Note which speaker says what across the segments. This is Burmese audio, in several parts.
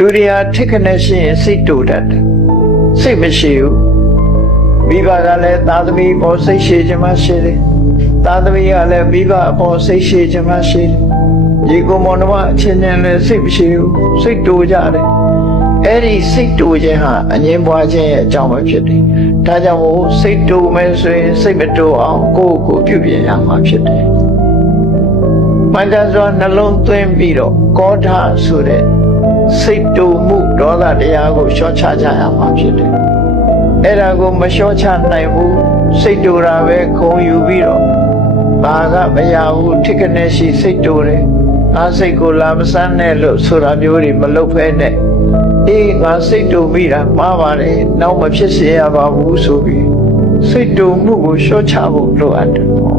Speaker 1: လူတွေဟာထိတ်ခနဲ့ရှိရင်စိတ်တူတတ်တယ်စိတ်မရှိဘူးမိဘကလည်းသာသမီပေါ်စိတ်ရှိခြင်းမရှိတယ်သာသမီကလည်းမိဘအပေါ်စိတ်ရှိခြင်းမရှိတယ်ဒီကုမောင်တော်အချင်းချင်းလည်းစိတ်မရှိဘူးစိတ်တူကြတယ်အဲ့ဒီစိတ်တူခြင်းဟာအငြင်းပွားခြင်းရဲ့အကြောင်းပဲဖြစ်တယ်ဒါကြောင့်မို့စိတ်တူမယ်ဆိုရင်စိတ်မတူအောင်ကိုယ့်ကိုယ်ပြုပြင်ရမှာဖြစ်တယ်မန္တစွာနှလုံးသွင်းပြီးတော့ကောဓာဆိုတဲ့ စိတ်တူမှုဒေါသတရားကိုလျှော့ချကြရမှာဖြစ်တယ်အဲ့ဒါကိုမလျှော့ချနိုင်ဘူးစိတ်တူတာပဲခုံယူပြီးတော့ဘာကမရဘူးထိကနေရှိစိတ်တူတယ်ငါစိတ်ကိုလာမစမ်းနဲ့လို့ဆိုတာမျိုးတွေမလုပ်ဖဲနဲ့အေးငါစိတ်တူမိတာမှားပါတယ်နောက်မဖြစ်စေရပါဘူးဆိုပြီးစိတ်တူမှုကိုလျှော့ချဖို့လိုအပ်တယ်ပေါ့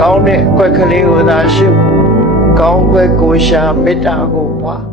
Speaker 1: ကောင်းတဲ့ကွက်ကလေးကိုသာရှုကောင်းကွက်ကိုရှာမေတ္တာကိုပွား